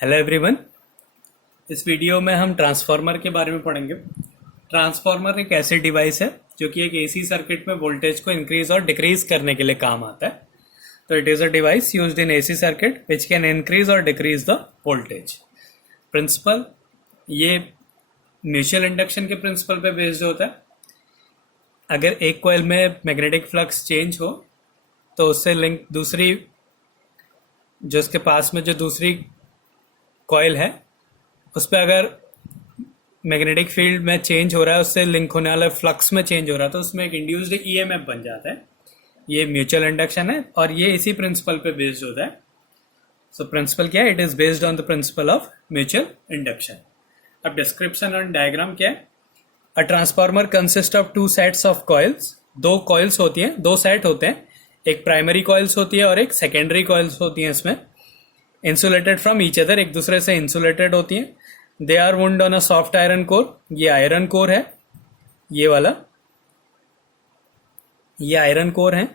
Hello everyone. इस video में हम ट्रांसफार्मर के बारे में पढ़ेंगे। ट्रांसफार्मर एक ऐसी डिवाइस है जो कि एक एसी सर्किट में वोल्टेज को इंक्रीज और डिक्रीज करने के लिए काम आता है। तो it is a device used in AC circuit which can increase और डिक्रीज द वोल्टेज। प्रिंसिपल ये म्यूचुअल इंडक्शन के प्रिंसिपल पे बेस्ड होता है। अगर एक कॉइल में मैग्नेटिक फ्लक्स चेंज हो तो उससे लिंक दूसरी जो उसके पास में जो दूसरी कॉइल है उस पर अगर मैग्नेटिक फील्ड में चेंज हो रहा है, उससे लिंक होने वाला फ्लक्स में चेंज हो रहा है, तो उसमें एक इंड्यूस्ड ईएमएफ बन जाता है। ये म्यूचुअल इंडक्शन है और ये इसी प्रिंसिपल पे बेस्ड होता है। सो प्रिंसिपल क्या है? It is based on the principle of mutual induction. अब डिस्क्रिप्शन और डायग्राम क्या है? A transformer consist of two sets of coils. दो कॉइल्स होती हैं, दो सेट होते हैं। एक प्राइमरी कॉइल्स होती है और एक सेकेंडरी कॉइल्स होती हैं। इसमें इंसुलेटेड फ्रॉम ईच अदर, एक दूसरे से इंसुलेटेड होती हैं। They are wound on a soft iron core. ये आयरन कोर है, ये वाला, ये आयरन कोर है।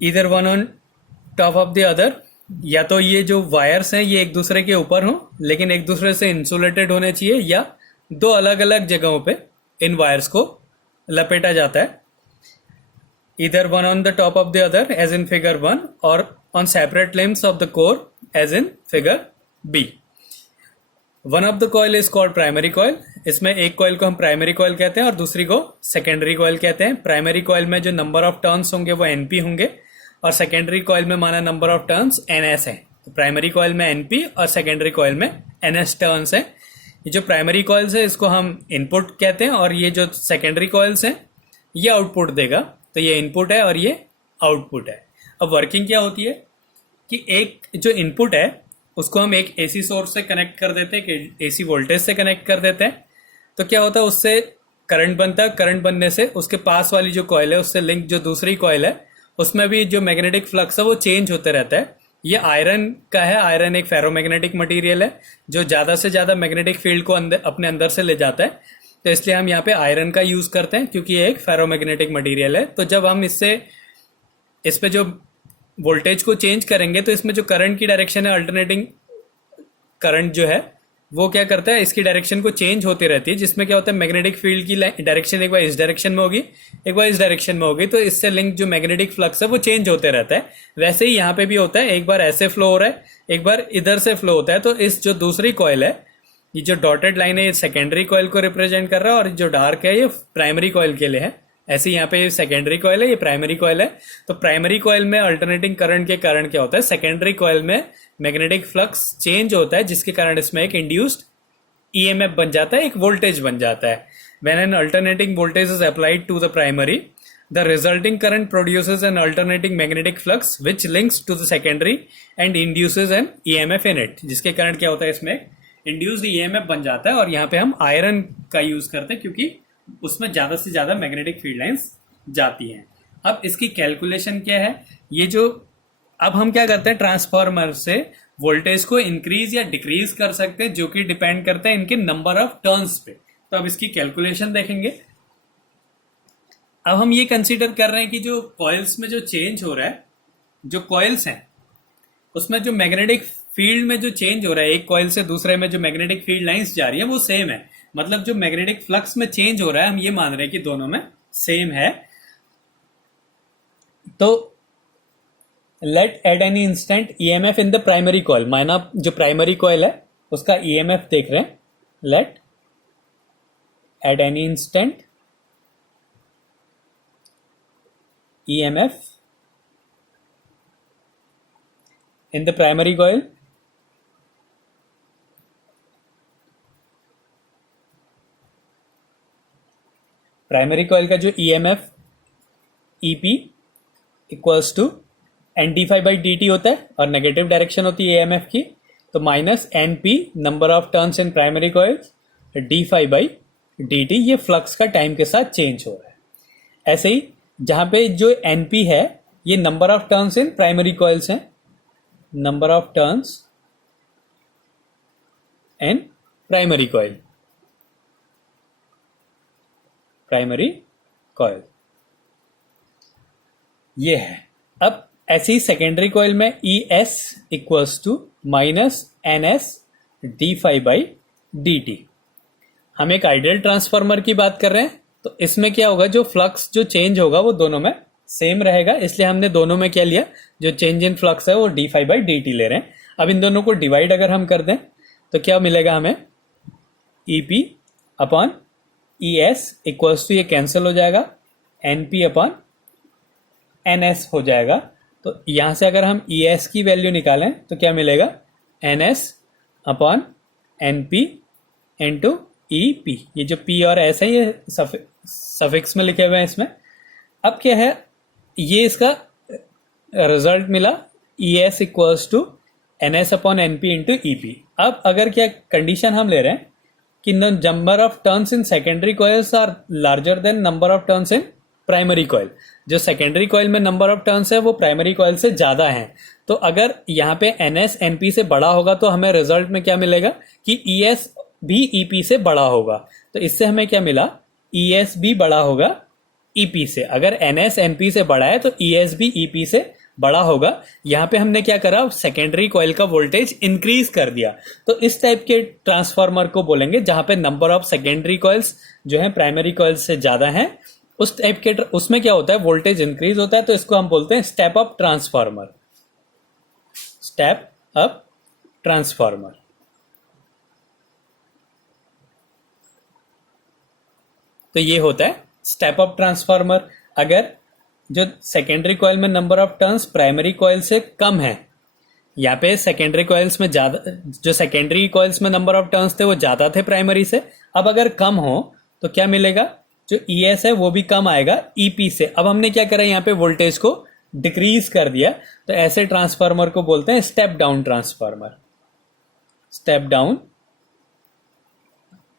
इधर one on top of the other, या तो ये जो वायर्स हैं ये एक दूसरे के ऊपर हो लेकिन एक दूसरे से इंसुलेटेड होने चाहिए, या दो अलग अलग जगहों पे इन वायर्स को लपेटा जाता है। Either one on the top of the other as in figure 1 or on separate limbs of the core as in figure B. One of the coil is called primary coil. इसमें एक coil को हम primary coil कहते हैं और दूसरी को secondary coil कहते हैं। primary coil में जो number of turns होंगे वो NP होंगे और secondary coil में माना number of turns NS है। तो primary coil में NP और secondary coil में NS turns है। ये जो primary coils है इसको हम input कहते हैं और ये जो secondary coils है ये output देगा। तो ये इनपुट है और ये आउटपुट है। अब वर्किंग क्या होती है कि एक जो इनपुट है उसको हम एक एसी सोर्स से कनेक्ट कर देते हैं, कि एसी वोल्टेज से कनेक्ट कर देते हैं। तो क्या होता है, उससे करंट बनता है। करंट बनने से उसके पास वाली जो कॉइल है उससे लिंक जो दूसरी कॉइल है उसमें भी जो मैग्नेटिक फ्लक्स है वो चेंज होते रहता है। ये आयरन का है। आयरन एक फेरोमैग्नेटिक मटेरियल है जो ज़्यादा से ज़्यादा मैग्नेटिक फील्ड को अपने अंदर से ले जाता है। तो इसलिए हम यहाँ पे आयरन का यूज करते हैं क्योंकि ये एक फेरोमैग्नेटिक मटेरियल है। तो जब हम इस पे जो वोल्टेज को चेंज करेंगे तो इसमें जो करंट की डायरेक्शन है, अल्टरनेटिंग करंट जो है वो क्या करता है, इसकी डायरेक्शन को चेंज होती रहती है। जिसमें क्या होता है, मैग्नेटिक फील्ड की डायरेक्शन एक बार इस डायरेक्शन में होगी, एक बार इस डायरेक्शन में होगी, तो इससे लिंक जो मैग्नेटिक फ्लक्स है वो चेंज होते रहता है। वैसे ही यहाँ पे भी होता है, एक बार ऐसे फ्लो हो रहा है, एक बार इधर से फ्लो होता है। तो इस जो दूसरी कॉइल है, ये जो डॉटेड लाइन है ये सेकेंडरी कॉइल को रिप्रेजेंट कर रहा है और जो डार्क है ये प्राइमरी कॉइल के लिए है। ऐसे यहाँ पे सेकेंडरी कॉइल है, ये प्राइमरी कॉइल है। तो प्राइमरी कॉइल में अल्टरनेटिंग करंट के कारण क्या होता है, सेकेंडरी कॉइल में मैग्नेटिक फ्लक्स चेंज होता है जिसके कारण इसमें एक इंड्यूस्ड ईएमएफ बन जाता है, एक वोल्टेज बन जाता है। When an alternating voltage is applied to the primary, the resulting current produces an alternating magnetic flux which links to the secondary and induces an EMF in it, जिसके कारण क्या होता है, इसमें इंड्यूस्ड ईएमएफ बन जाता है। और यहाँ पे हम आयरन का यूज करते हैं क्योंकि उसमें ज्यादा से ज्यादा मैग्नेटिक फील्ड लाइंस जाती हैं। अब इसकी कैलकुलेशन क्या है, ये जो अब हम क्या करते हैं, ट्रांसफार्मर से वोल्टेज को इंक्रीज या डिक्रीज कर सकते हैं जो कि डिपेंड करता है इनके नंबर ऑफ टर्न्स पे। तो अब इसकी कैलकुलेशन देखेंगे। अब हम ये कंसीडर कर रहे हैं कि जो कॉइल्स में जो चेंज हो रहा है, जो कॉइल्स हैं उसमें जो मैग्नेटिक फील्ड में जो चेंज हो रहा है, एक कॉइल से दूसरे में जो मैग्नेटिक फील्ड लाइंस जा रही है वो सेम है। मतलब जो मैग्नेटिक फ्लक्स में चेंज हो रहा है हम ये मान रहे हैं कि दोनों में सेम है। तो let at any instant EMF in the primary coil, माना जो प्राइमरी कॉइल है उसका ईएमएफ देख रहे हैं। Let at any instant EMF in the primary coil primary coil का जो EMF EP equals to NdΦ/dt होता है और नेगेटिव डायरेक्शन होती है EMF की, तो minus NP number of turns in primary coils dΦ/dt, ये फ्लक्स का टाइम के साथ चेंज हो रहा है। ऐसे ही जहां पे जो NP है ये number of turns in primary coils हैं, number of turns in primary coil, primary coil ये है। अब ऐसे ही सेकेंडरी कॉइल में E S equals to minus N S D phi by D T. हम एक आइडियल ट्रांसफार्मर की बात कर रहे हैं, तो इसमें क्या होगा, जो फ्लक्स जो चेंज होगा वो दोनों में सेम रहेगा, इसलिए हमने दोनों में क्या लिया, जो चेंज इन फ्लक्स है वो D phi by D T ले रहे हैं। अब इन दोनों को डिवाइड अगर हम कर दें तो क्या मिलेगा हमें, E P upon E S equals to, ये कैंसिल हो जाएगा, N P upon N S हो जाएगा। तो यहां से अगर हम ई एस की वैल्यू निकालें तो क्या मिलेगा, N S upon N P into E P. ये जो पी और एस है ये सफिक्स में लिखे हुए हैं इसमें। अब क्या है, ये इसका रिजल्ट मिला, E S equals to N S upon N P into E P. अब अगर क्या कंडीशन हम ले रहे हैं कि number of turns in secondary coils are larger than number of turns in primary coil. जो सेकेंडरी कॉइल में नंबर ऑफ टर्न्स है वो प्राइमरी कॉइल से ज्यादा है। तो अगर यहाँ पे एन एस एन पी से बड़ा होगा तो हमें रिजल्ट में क्या मिलेगा कि ई एस भी ई पी से बड़ा होगा। तो इससे हमें क्या मिला, ई एस भी बड़ा होगा ई पी से। अगर एन एस एन पी से बड़ा है तो ई एस भी ई पी से बड़ा होगा। यहां पे हमने क्या करा, सेकेंडरी कॉइल का वोल्टेज इंक्रीज कर दिया। तो इस टाइप के ट्रांसफार्मर को बोलेंगे जहां पे नंबर ऑफ सेकेंडरी कॉइल्स जो है प्राइमरी कॉइल्स से ज्यादा है। उस टाइप के उसमें क्या होता है, वोल्टेज इंक्रीज होता है, तो इसको हम बोलते हैं step up transformer. Step up transformer. तो ये होता है स्टेप अप ट्रांसफार्मर। अगर जो सेकेंडरी कॉइल में number of turns primary coil से कम है, यहाँ पे सेकेंडरी कॉइल्स में ज्यादा, जो सेकेंडरी कॉइल्स में नंबर ऑफ टर्न्स थे वो ज्यादा थे प्राइमरी से। अब अगर कम हो तो क्या मिलेगा, जो ई एस है वो भी कम आएगा ई पी से। अब हमने क्या करा, यहाँ पे वोल्टेज को डिक्रीज कर दिया। तो ऐसे ट्रांसफार्मर को बोलते हैं step down transformer. Step down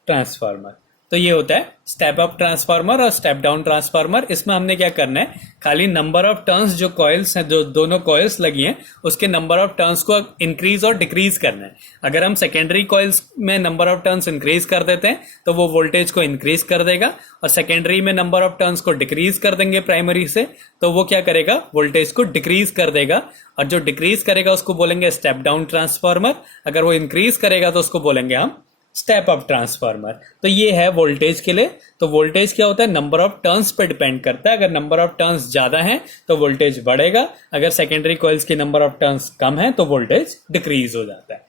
transformer. तो ये होता है स्टेप अप ट्रांसफार्मर और स्टेप डाउन ट्रांसफार्मर। इसमें हमने क्या करना है, खाली नंबर ऑफ टर्न्स जो कॉइल्स हैं, जो दोनों कॉइल्स लगी हैं, उसके नंबर ऑफ टर्न्स को इंक्रीज और डिक्रीज करना है। अगर हम सेकेंडरी कॉइल्स में नंबर ऑफ टर्न्स इंक्रीज कर देते हैं तो वो वोल्टेज को इंक्रीज कर देगा, और सेकेंडरी में नंबर ऑफ टर्न्स को डिक्रीज कर देंगे प्राइमरी से, तो वो क्या करेगा, वोल्टेज को डिक्रीज कर देगा। और जो डिक्रीज करेगा उसको बोलेंगे स्टेप डाउन ट्रांसफार्मर। अगर वो इंक्रीज करेगा तो उसको बोलेंगे हम स्टेप अप ट्रांसफार्मर। तो ये है वोल्टेज के लिए। तो वोल्टेज क्या होता है, नंबर ऑफ टर्न्स पे डिपेंड करता है। अगर नंबर ऑफ टर्न्स ज्यादा है तो वोल्टेज बढ़ेगा, अगर सेकेंडरी कॉइल्स की नंबर ऑफ टर्न्स कम है तो वोल्टेज डिक्रीज हो जाता है।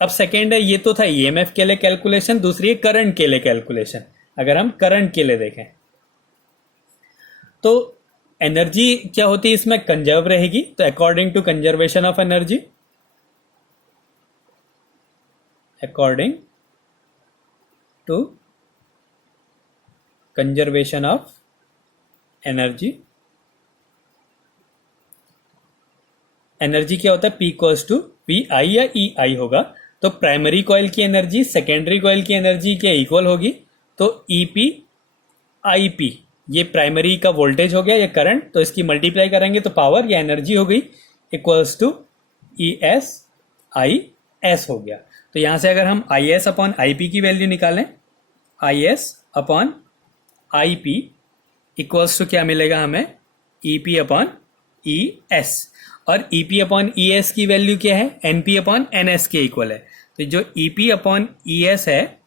अब सेकेंड है, ये तो था ईएमएफ के लिए कैलकुलेशन, दूसरी है करंट के लिए कैलकुलेशन। अगर हम करंट के लिए देखें तो एनर्जी क्या होती है इसमें, कंजर्व रहेगी। तो according to conservation of energy, according to conservation of energy, energy क्या होता है, P equals to P I या ई आई होगा। तो प्राइमरी कॉइल की एनर्जी सेकेंडरी कॉइल की एनर्जी के इक्वल होगी। तो ई पी आई पी, ये प्राइमरी का वोल्टेज हो गया, ये करंट, तो इसकी मल्टीप्लाई करेंगे तो पावर या एनर्जी हो गई, equals to E S I S हो गया। तो यहां से अगर हम I S upon I P की वैल्यू निकालें, I S upon I P equals to क्या मिलेगा हमें, E P upon E S. और E P upon E S की वैल्यू क्या है, N P upon N S के इक्वल है। तो जो E P upon E S है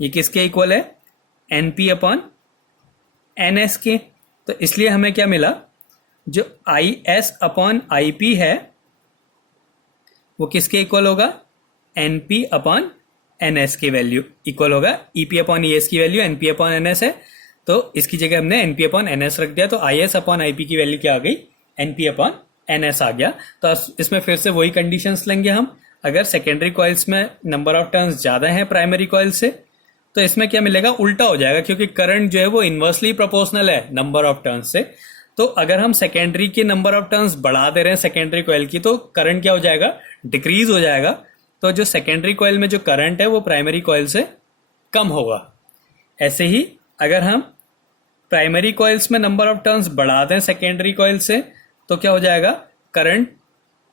ये किसके इक्वल है, N P upon N S के। तो इसलिए हमें क्या मिला, जो I S upon I P है वो किसके इक्वल होगा, N P upon N S की वैल्यू इक्वल होगा, E P upon E S की value N P upon N S है, तो इसकी जगह हमने N P upon N S रख दिया। तो I S upon I P की वैल्यू क्या आ गई, N P upon N S आ गया। तो इसमें फिर से वही कंडीशंस लेंगे हम। अगर सेकेंडरी कॉइल्स में नंबर ऑफ टर्न्स ज्यादा है प्राइमरी कॉइल से, तो इसमें क्या मिलेगा, उल्टा हो जाएगा, क्योंकि करंट जो है वो इनवर्सली प्रोपोर्शनल है नंबर ऑफ टर्न्स से। तो अगर हम सेकेंडरी के नंबर ऑफ टर्न्स बढ़ा दे रहे हैं सेकेंडरी कॉइल की, तो करंट क्या हो जाएगा, डिक्रीज हो जाएगा। तो जो सेकेंडरी कॉइल में जो करंट है वो प्राइमरी कॉइल से कम होगा। ऐसे ही अगर हम प्राइमरी कॉइल्स में नंबर ऑफ टर्न्स बढ़ा दें सेकेंडरी कॉइल से, तो क्या हो जाएगा, करंट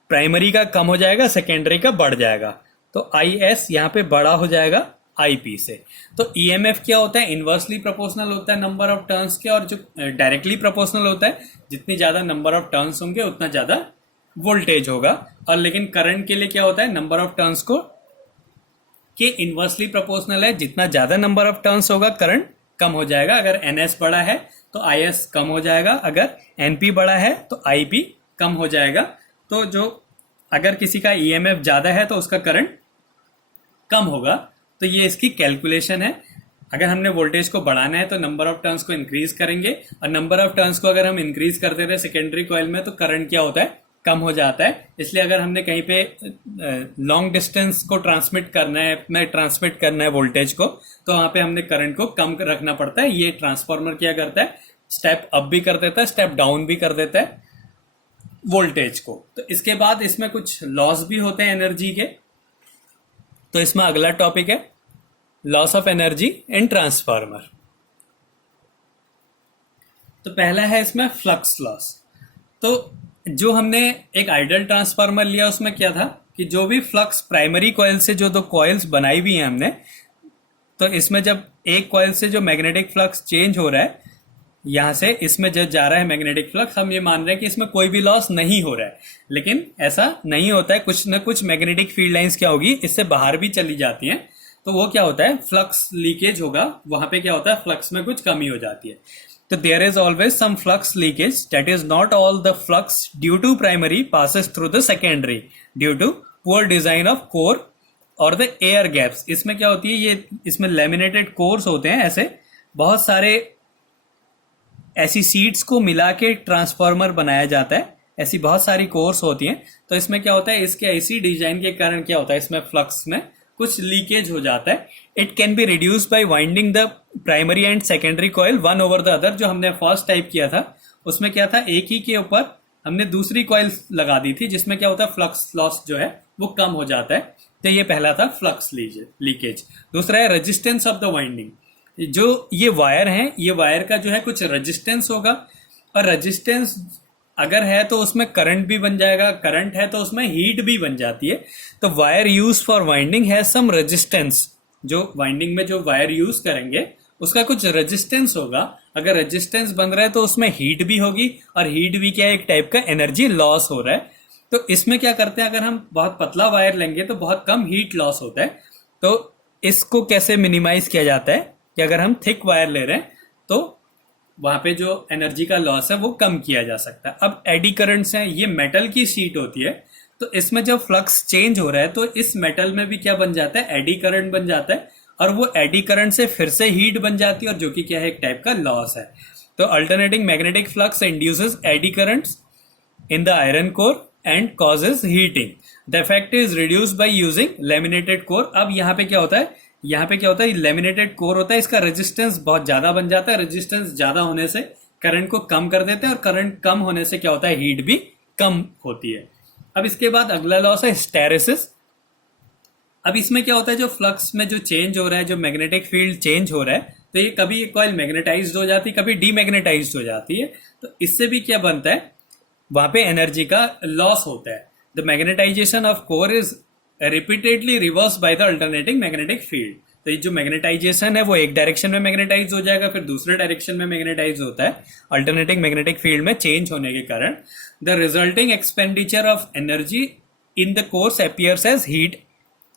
प्राइमरी का कम हो जाएगा, सेकेंडरी का बढ़ जाएगा। तो आई एस यहाँ पे बड़ा हो जाएगा IP से। तो EMF क्या होता है, इन्वर्सली प्रोपोर्शनल होता है नंबर ऑफ टर्न्स के, और जो डायरेक्टली प्रोपोर्शनल होता है जितनी ज्यादा नंबर ऑफ टर्न्स होंगे उतना ज्यादा वोल्टेज होगा। और लेकिन करंट के लिए क्या होता है, नंबर ऑफ टर्न्स को के इन्वर्सली प्रोपोर्शनल है, जितना ज्यादा नंबर ऑफ टर्न्स होगा करंट कम हो जाएगा। अगर NS बड़ा है तो IS कम हो जाएगा, अगर NP बड़ा है तो IP कम हो जाएगा। तो जो अगर किसी का EMF ज्यादा है तो उसका करंट कम होगा। तो ये इसकी कैलकुलेशन है। अगर हमने वोल्टेज को बढ़ाना है तो नंबर ऑफ टर्न्स को इंक्रीज करेंगे, और नंबर ऑफ टर्न्स को अगर हम इंक्रीज करते रहे सेकेंडरी कॉइल में तो करंट क्या होता है, कम हो जाता है। इसलिए अगर हमने कहीं पे लॉन्ग डिस्टेंस को ट्रांसमिट करना है वोल्टेज को, तो वहां पे हमने करंट को कम रखना पड़ता है। ये ट्रांसफार्मर क्या करता है, स्टेप अप भी कर देता है, स्टेप डाउन भी कर देता है वोल्टेज को। तो इसके बाद इसमें कुछ लॉस भी होते हैं एनर्जी के। तो इसमें अगला टॉपिक है loss of energy in transformer. तो पहला है इसमें फ्लक्स लॉस। तो जो हमने एक आइडियल ट्रांसफार्मर लिया उसमें क्या था कि जो भी फ्लक्स प्राइमरी कॉइल से जो दो कॉइल्स बनाई हुई हैं हमने, तो इसमें जब एक कॉइल से जो मैग्नेटिक फ्लक्स चेंज हो रहा है, यहां से इसमें जब जा रहा है मैग्नेटिक फ्लक्स, हम ये मान रहे हैं कि इसमें कोई भी लॉस नहीं हो रहा है, लेकिन ऐसा नहीं होता है। कुछ ना कुछ मैग्नेटिक फील्ड लाइंस क्या होगी, इससे बाहर भी चली जाती हैं। तो वो क्या होता है, फ्लक्स लीकेज होगा, वहां पे क्या होता है, फ्लक्स में कुछ कमी हो जाती है। तो there is always some flux leakage, that is not all the flux due to primary passes through the secondary due to poor design of core और द एयर गैप्स। इसमें क्या होती है, ये इसमें लेमिनेटेड कोर्स होते हैं, ऐसे बहुत सारे ऐसी सीट्स को मिला के ट्रांसफार्मर बनाया जाता है, ऐसी बहुत सारी कोर्स होती हैं। तो इसमें क्या होता है, इसके ऐसी डिजाइन के कारण क्या होता है, इसमें फ्लक्स में कुछ लीकेज हो जाता है। It can be reduce by winding the primary and secondary coil one over the other. जो हमने फर्स्ट टाइप किया था उसमें क्या था, एक ही के ऊपर हमने दूसरी कॉइल लगा दी थी, जिसमें क्या होता है, फ्लक्स लॉस जो है वो कम हो जाता है। तो ये पहला था फ्लक्स लीकेज। दूसरा है रेजिस्टेंस ऑफ द वाइंडिंग। जो ये वायर है, ये वायर का जो है कुछ रेजिस्टेंस होगा, और रेजिस्टेंस अगर है तो उसमें करंट भी बन जाएगा, करंट है तो उसमें हीट भी बन जाती है। तो वायर यूज फॉर वाइंडिंग है सम रेजिस्टेंस। जो वाइंडिंग में जो वायर यूज करेंगे उसका कुछ रेजिस्टेंस होगा। अगर रेजिस्टेंस बन रहा है तो उसमें हीट भी होगी, और हीट भी क्या है, एक टाइप का एनर्जी लॉस हो रहा है। तो इसमें क्या करते हैं, अगर हम बहुत पतला वायर लेंगे तो बहुत कम हीट लॉस होता है। तो इसको कैसे मिनिमाइज किया जाता है कि अगर हम थिक वायर ले रहे हैं तो वहां पे जो एनर्जी का लॉस है वो कम किया जा सकता है। अब एडी करंट्स हैं, ये मेटल की शीट होती है, तो इसमें जब फ्लक्स चेंज हो रहा है तो इस मेटल में भी क्या बन जाता है, एडी करंट बन जाता है, और वो एडी करंट से फिर से हीट बन जाती है, और जो कि क्या है, एक टाइप का लॉस है। तो alternating magnetic flux induces eddy currents in the iron core and causes heating. The effect is reduced by using laminated core. अब यहाँ पे क्या होता है, यहाँ पे क्या होता है, लेमिनेटेड कोर होता है, इसका रेजिस्टेंस बहुत ज्यादा बन जाता है। रेजिस्टेंस ज्यादा होने से करंट को कम कर देते हैं, और करंट कम होने से क्या होता है, हीट भी कम होती है। अब इसके बाद अगला लॉस है हिस्टेरेसिस। अब इसमें क्या होता है, जो फ्लक्स में जो चेंज हो रहा है, जो मैग्नेटिक फील्ड चेंज हो रहा है, तो ये कभी ये कॉइल मैग्नेटाइज्ड हो जाती है, कभी डीमैग्नेटाइज्ड हो जाती है। तो इससे भी क्या बनता है, वहां पे एनर्जी का लॉस होता है। The magnetization of core is repeatedly reverse by the alternating magnetic field. तो ये जो मैग्नेटाइजेशन है वो एक डायरेक्शन में मैग्नेटाइज हो जाएगा, फिर दूसरे डायरेक्शन में मैग्नेटाइज होता है अल्टरनेटिंग मैग्नेटिक फील्ड में चेंज होने के कारण। The resulting expenditure of energy in the cores appears as heat.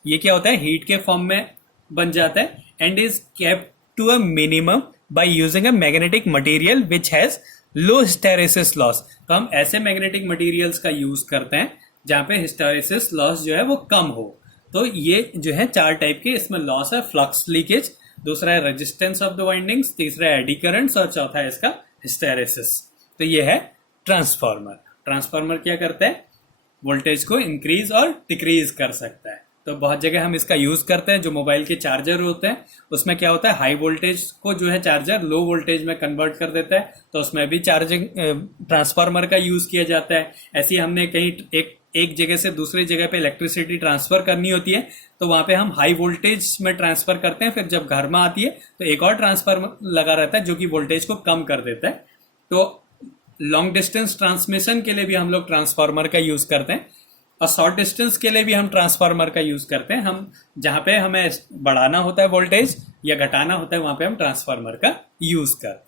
ये क्या होता है, हीट के फॉर्म में बन जाता है, and is kept to a minimum by using a magnetic material which has low hysteresis loss. तो हम ऐसे मैग्नेटिक मटेरियल्स का यूज करते हैं जहां पे हिस्टेरेसिस लॉस जो है वो कम हो। तो ये जो है चार टाइप के इसमें लॉस है, फ्लक्स लीकेज, दूसरा है रेजिस्टेंस ऑफ द वाइंडिंग्स, तीसरा है एडी करंट्स, और चौथा है इसका हिस्टेरेसिस। तो ये है ट्रांसफार्मर। ट्रांसफार्मर क्या करता है, वोल्टेज को इंक्रीज और डिक्रीज कर सकता है। तो बहुत जगह हम इसका यूज करते हैं। जो मोबाइल के चार्जर होते हैं उसमें क्या होता है, हाई वोल्टेज को जो है चार्जर लो वोल्टेज में कन्वर्ट कर देता है, तो उसमें भी चार्जिंग ट्रांसफार्मर का यूज किया जाता है। ऐसे ही हमने कहीं एक जगह से दूसरी जगह पे इलेक्ट्रिसिटी ट्रांसफर करनी होती है, तो वहां पे हम हाई वोल्टेज में ट्रांसफर करते हैं, फिर जब घर में आती है तो एक और ट्रांसफार्मर लगा रहता है जो कि वोल्टेज को कम कर देता है। तो लॉन्ग डिस्टेंस ट्रांसमिशन के लिए भी हम लोग ट्रांसफार्मर का यूज करते हैं। और शॉर्ट डिस्टेंस के लिए भी हम ट्रांसफार्मर का यूज करते हैं। हम जहाँ पे हमें बढ़ाना होता है वोल्टेज या घटाना होता है, वहां पे हम ट्रांसफार्मर का यूज करते हैं।